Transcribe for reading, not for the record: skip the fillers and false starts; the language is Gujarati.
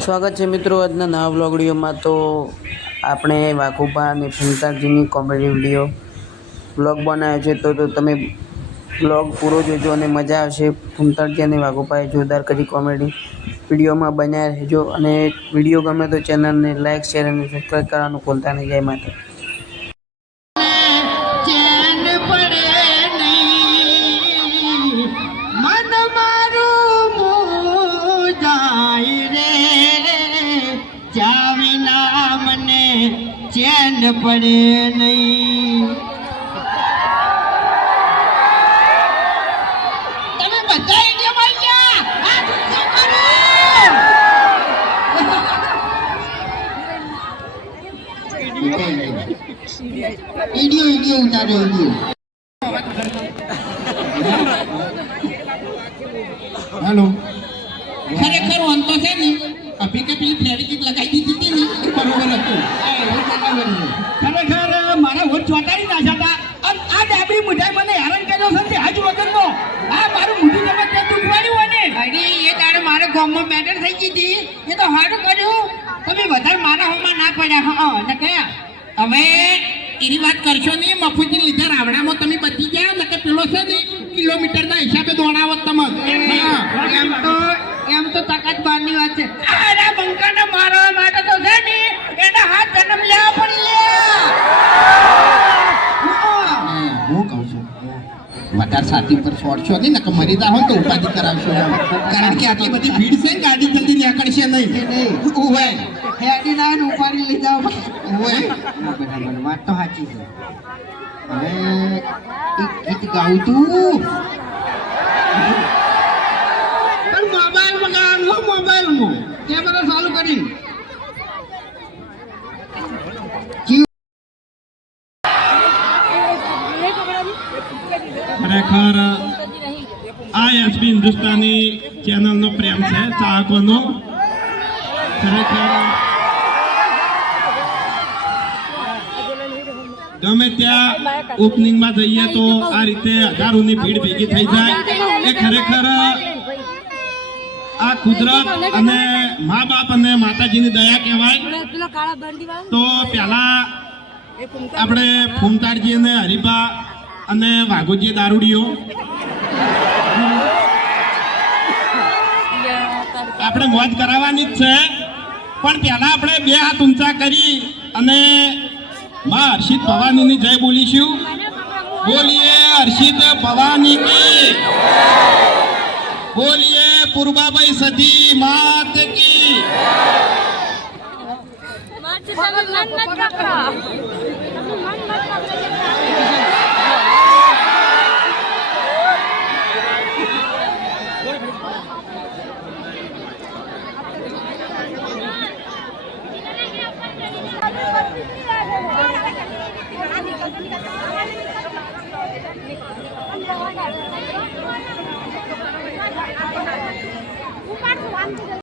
સ્વાગત છે મિત્રો આજના નવા વ્લોગ વિડીયોમાં। તો આપણે વાઘુબા અને ફૂમતાજીની કોમેડી વ્લોગ બનાવ્યો છે, તો તમે વ્લોગ પૂરો જોજો અને મજા આવશે। ફૂમતાજી અને વાઘુબાએ જોરદાર કરી કોમેડી વિડીયોમાં બન્યા રહેજો, અને વિડીયો ગમે તો ચેનલને લાઇક શેર અને સબસ્ક્રાઈબ કરવાનું ભૂલતા નહીં। જય માતા। चैन पड़े नहीं तने बताई दे भैया आ શું કરો वीडियो उतारो हेलो खरेखर वांतो છે ને अभी के पीली फेविक्विक लगाई दी थी नहीं बरोबर હતું ખરેખર મારા હોઠ ચોટાડી નાખ્યા હતા અને આ ડાબડી મુઠાઈ મને હેરાન કર્યો છે તે હાજ વગરનો આ મારું મુઠી તમે કે દુખવાડ્યું હોય ને અરે એ તારે મારે ગામમાં મેટર થઈ ગઈ હતી એ તો હારું કર્યું તમે વધારે મારા હોમાં ના પડ્યા હા ને કયા હવે એની વાત કરશો નહીં મફુજી લીધા રાવણામાં તમે બચી ગયા ને કે પેલો છે ને કિલોમીટરના હિસાબે દોડાવત તમે એમ તો તાકાત બહારની વાત છે અરે બંકાને મારવા માટે તો છે ને એના હાથ જન્મ લેવા પડી હું કહું છું વધારે સાથી પર છોડશો નહીં ને કે મરી જા હો તો ઉપાધિ કરાવશો કારણ કે આટલી બધી ભીડ છે ગાડી જલ્દી નીકળશે નહીં ઓય હેડી ના ઉપાડી લઈ જાવ ઓય બરાબર વાત તો સાચી છે હવે એક ગીત ગાઉં તું મોબાઈલમાં કેમેરા ચાલુ કરી ખરેખર આ એસબી હિન્દુસ્તાની ચેનલનો પ્રેમ છે ચાહકોનો ખરેખર ગમે ત્યાં ઓપનિંગમાં જઈએ તો આ રીતે હજારોની ભીડ ભેગી થઈ જાય એ ખરેખર આ કુદરત અને મા બાપ અને માતાજીની દયા કહેવાય। તો પહેલા આપણે ફૂમતાજી અને હરિભા અને વાઘુજી દારૂડીઓ આપણે મોજ કરાવવાની જ છે, પણ પહેલા આપણે બે હાથ ઊંચા કરી અને માં હર્ષિત ભવાનીની જય બોલીશું। બોલીએ હર્ષિત ભવાની કી, બોલીએ પૂર્વાભાઈ સધી માત કી।